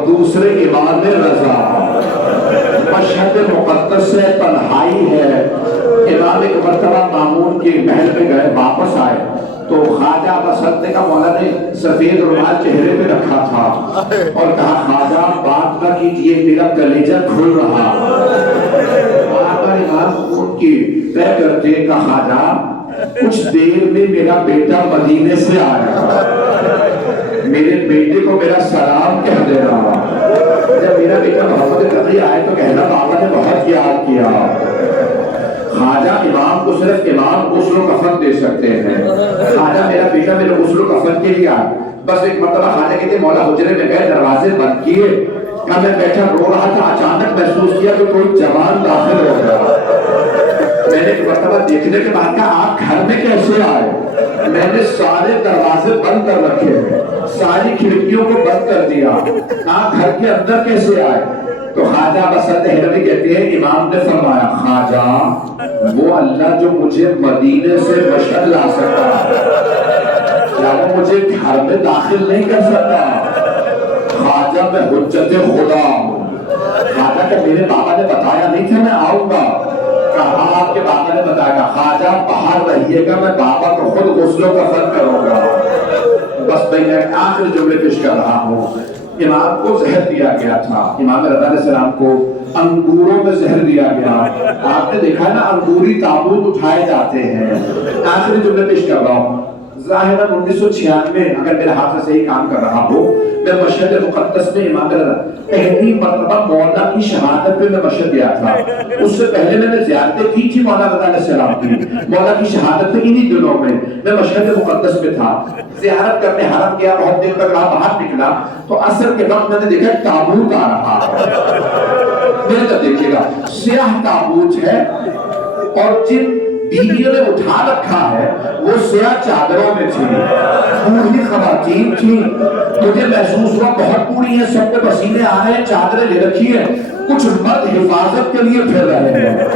اور دوسرے امام رضا۔ مشہد مقدس سے تنہائی ہے۔ امام ایک مرتبہ مامون کے محل پہ گئے، واپس آئے تو خواجہ بسط نے کہا مولا نے سفید رومال چہرے پہ رکھا تھا اور کہا خواجہ بات نہ کیجئے میرا کلیجہ کھل رہا۔ امام ان کی طے کرتے کہ خواجہ کچھ دیر میں میرا بیٹا مدینے سے آیا، میرے بیٹے کو میرا سلام کہہ دے رہا، جب میرا بیٹا محمد تقی آئے تو کہنا بابا نے بہت یاد کیا۔ خواجہ امام کو صرف امام غسل و کفن دے سکتے ہیں، خواجہ میرا بیٹا میرے غسل و کفن کے لیے آئے۔ بس ایک مرتبہ خواجہ کہتے مولا حجرے میں گئے، دروازے بند کیے، کہا میں بیٹھا رو رہا تھا، اچانک محسوس کیا کہ کوئی جوان داخل ہو گیا۔ میں نے ایک مرتبہ دیکھنے کے بعد کہا آپ گھر میں کیسے آئے؟ میں نے سارے دروازے بند کر رکھے، ساری کھڑکیوں کو بند کر دیا، آپ گھر کے اندر کیسے آئے؟ تو خواجہ بسط ہرمی کہتے ہیں امام نے فرمایا خواجہ وہ اللہ جو مجھے مدینے سے مشہد لا سکتا کیا وہ مجھے گھر میں داخل نہیں کر سکتا؟ خواجہ میں حجت خدا ہوں۔ خواجہ کہ میرے بابا نے بتایا نہیں تھا میں آؤں گا؟ کہا آپ کے بابا نے بتایا، خواجہ باہر رہیے گا میں بابا کو خود غسل و کفن کروں گا۔ بس میں آخر جملے پیش کر رہا ہوں، امام کو زہر دیا گیا تھا، امام رضا علیہ السلام کو انگوروں میں زہر دیا گیا۔ آپ نے دیکھا نا انگوری تابوت اٹھائے جاتے ہیں۔ آخری جملے پیش کر رہا ہوں، ظاہراً 1996 میں اگر میرا حافظ صحیح کام کر رہا ہو، میں مشہد مقدس میں امام رضا پہلی مرتبہ مولا کی شہادت پہ میں مشہد گیا تھا۔ اس سے پہلے میں نے زیارتیں کی تھی مولا رضا علیہ السلام کی، مولا کی شہادت پہ انہی دنوں میں میں مشہد مقدس میں تھا، زیارت کرنے حرم گیا، بہت دیر تک رہا، باہر نکلا تو عصر کے وقت میں نے دیکھا تابوت آ رہا ہے، دیکھیے گا سیاہ تابوت ہے اور جن بیویوں نے اٹھا رکھا ہے وہ سیاہ چادروں میں تھی، بوڑھی خواتین تھی، مجھے محسوس ہوا بہت بوڑھی ہیں، سب پہ پسینے آ رہے ہیں، چادریں لے رکھی ہیں، کچھ مرد حفاظت کے لیے پھر رہے ہیں۔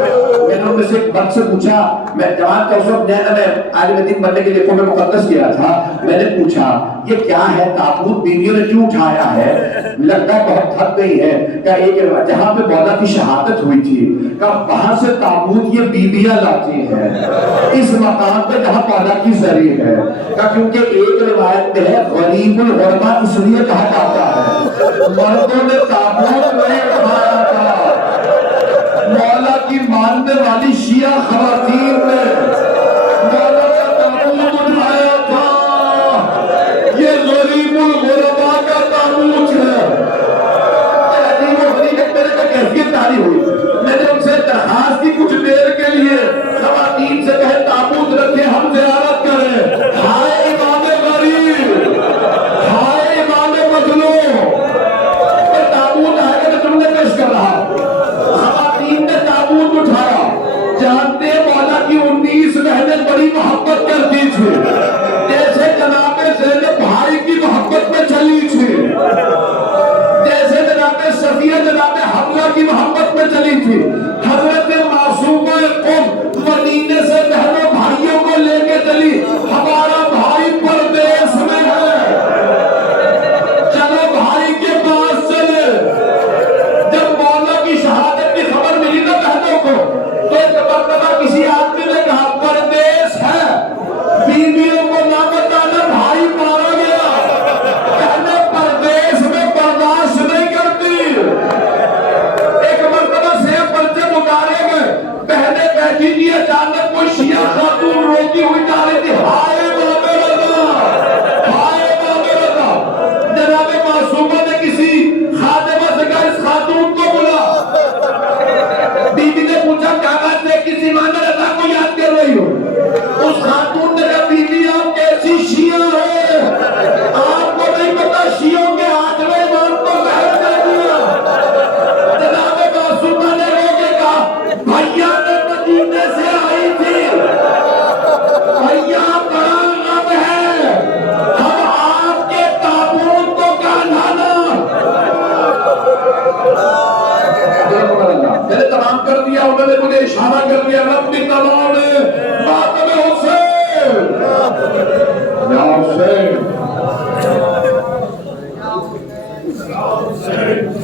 میں نے ان میں سے ایک مرد سے پوچھا، میں جوان کا اس وقت میں عالم دین بننے کے لیے قوم مقدس گیا تھا، میں نے پوچھا یہ کیا ہے تابوت بیویوں نے کیوں اٹھایا ہے؟ لگتا ہے بہت تھک گئی ہے، کہ ایک جہاں پہ مولا کی شہادت ہوئی تھی کہ وہاں سے تابوت یہ بیویاں لاتی ہیں اس مقام پہ جہاں مولا کی زری ہے، کہ کیونکہ ایک روایت میں ہے غریب الغربا اس لیے کہا جاتا ہے مردوں نے تابوت نہیں اٹھایا تھا، مولا کی ماننے والی شیعہ خواتین نے مولا کا تابوت اٹھایا تھا، یہ غریب الغربا کا تابوت ہے۔ عجیب و غریب ایک میرے کا کیفیت تاری ہوئی، میں نے ان سے درخواست کی کچھ دیر کے لیے خواتین سے کہے تابوت رکھے ہم زیارت کریں، ہائے امام غریب، ہائے امام مظلوم، تابوت آئے گا تو جملے پیش کر رہا، خواتین نے تابوت اٹھایا، جانتے مولا کی 19 بہنیں بڑی محبت کرتی تھی، جیسے جناب زینب بھائی کی محبت میں چلی تھی، جیسے جناب صفیہ جناب حملہ کی محبت میں چلی تھی، حضرت معصومہ قم مدینے سے بہنوں بھائیوں کو لے کے چلی، ہمارا بھائی پردیس میں ہے، چلو بھائی کے پاس چلے۔ جب مولا کی شہادت کی خبر ملی نا بہنوں کو تو ایک مرتبہ کسی آدمی نے کہا پردیس ہے، بیویوں کو نہ بتانا بھائی مارا گیا، کہنے پردیس میں برداشت نہیں کرتی۔ ایک مرتبہ سے پرچم اتارے گئے، بہنیں بیٹھی تھی، اچانک کوئی شیعہ خاتون روتی ہوئی جا رہی تھی، ہائے امام رضا، ہائے امام رضا۔ جناب معصومہ نے کسی خادمہ سے کہا اس خاتون کو بلا، بیوی نے پوچھا کیا بات ہے، کسی امام رضا کو یاد کر رہی ہو؟ اس خاتون نے کہا بیوی آپ کیسی شیعہ ہے، آپ کو نہیں پتا شیعوں کے 8ویں امام کو زہر دے دیا۔ جناب معصومہ نے رو کے کہا بھیا نے مدینے سے آئی تھی، بھیا بڑا غم ہے، ہم آپ کے تابوت کو کہلانا۔ میں نے تمام کر دیا، انہوں نے مجھے اشارہ کر دیا، رب کی تمام نے ماتم حسین یا حسین Gausen!